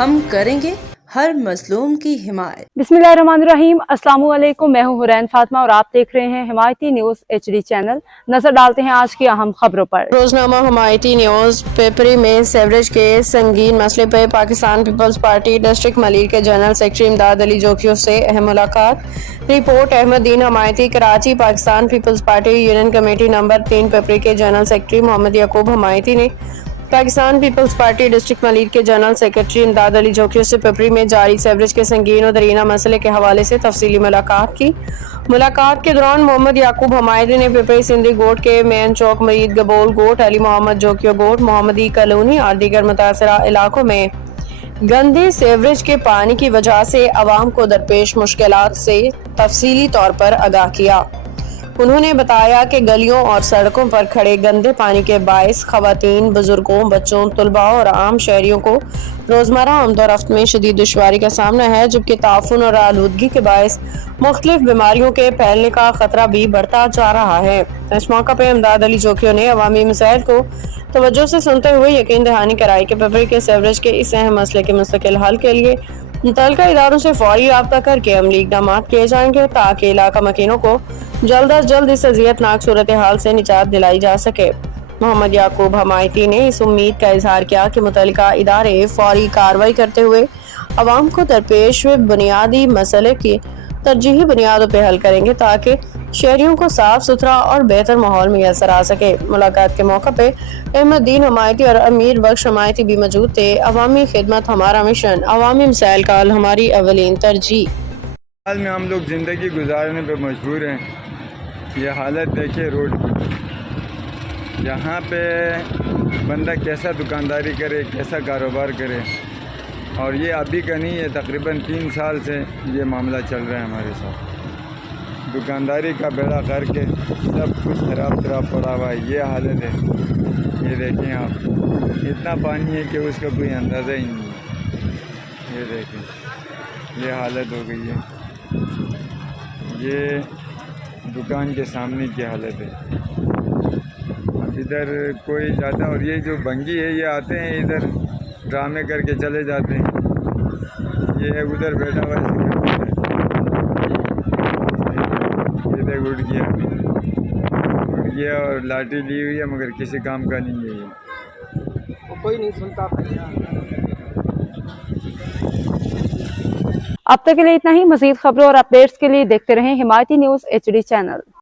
हम करेंगे हर मजलूम की हिमायत। बिस्मिल्लाहिर्रहमानिर्रहीम। अस्सलाम वालेकुम। मैं हूँ हुरैन फातिमा और आप देख रहे हैं हिमायती न्यूज HD चैनल। नजर डालते हैं आज की अहम खबरों पर। रोजनामा हिमायती न्यूज पेपरी में सीवरेज के संगीन मसले पर पाकिस्तान पीपल्स पार्टी डिस्ट्रिक्ट मलीर के जनरल सेक्रेटरी इमदाद अली जोखियों से अहम मुलाकात। Report Ahmedin Himayati Karachi. Pakistan Peoples Party union committee number 3 Pipri के जनरल सेक्रेटरी मोहम्मद याकूब हिमायती ने पाकिस्तान पीपल्स पार्टी डिस्ट्रिक्ट मलीर के जनरल सेक्रेटरी इमदाद अली जोखियों से पेपरी में जारी सीवरेज के संगीन और दरीना मसले के हवाले से तफसीली मुलाकात की। मुलाकात के दौरान मोहम्मद याकूब हमायदी ने पेपरी सिंधी गोट के मेन चौक मरीद गबोल गोट, अली मोहम्मद जोकियो गोट, मोहम्मदी कॉलोनी और दीगर मुतासरा इलाकों में गंदे सीवरेज के पानी की वजह से अवाम को दरपेश मुश्किलात से तफसीली तौर पर आगाह किया। उन्होंने बताया कि गलियों और सड़कों पर खड़े गंदे पानी के बायस खवातीन, बुजुर्गों, बच्चों, तलबा और आम शहरियों को रोजमर्रा आमदोरफ्त में शदीद दुश्वारी का सामना है, जबकि ताफुन और आलूदगी के बायस मुख्तलिफ बीमारियों के फैलने का खतरा भी बढ़ता जा रहा है। इस मौका पर इमदाद अली जोखियों ने अवामी मसाइल को तवज्जो से सुनते हुए यकीन दहानी कराई कि पेपरी के सीवरेज के इस अहम मसले के मुस्तकिल हल के लिए मुतल्लिका इदारों से फौरी राब्ता करके अमली इक़दाम किए जाएंगे ताकि इलाका मकीनों को जल्द अज जल्द इस अज़ियतनाक सूरत हाल से निजात दिलाई जा सके। मोहम्मद याकूब हमायती ने इस उम्मीद का इजहार किया कि मुतल्लिका इदारे फौरी कार्रवाई करते हुए अवाम को दरपेश बुनियादी मसले की तरजीही बुनियादों पर हल करेंगे ताकि शहरियों को साफ सुथरा और बेहतर माहौल मैसर आ सके। मुलाकात के मौका पे अहमदीन हमायती और अमीर बख्श हमायती भी मौजूद थे। अवामी खिदमत हमारा मिशन, अवामी मसाइल का हल हमारी अवलीन तरजीह। हाल में हम लोग ज़िंदगी गुजारने पे मजबूर हैं। ये हालत देखिए रोड की, यहाँ पे बंदा कैसा दुकानदारी करे, कैसा कारोबार करे, और ये अभी का नहीं है, तकरीबन 3 साल से ये मामला चल रहा है हमारे साथ। दुकानदारी का बेड़ा करके सब कुछ खराब पड़ा हुआ है। ये हालत है, ये देखें आप, इतना पानी है कि उसका कोई अंदाज़ा ही नहीं है। ये देखें, ये हालत हो गई है। ये दुकान के सामने की हालत है। अब इधर कोई जाता है और ये जो भंगी है ये आते हैं इधर ड्रामे करके चले जाते हैं। ये है उधर बैठा हुआ है, ये देख उठ गया और लाठी ली हुई है मगर किसी काम का नहीं है। ये कोई नहीं सुनता। अब तक के लिए इतना ही। मज़ीद खबरों और अपडेट्स के लिए देखते रहें हिमायती न्यूज HD चैनल।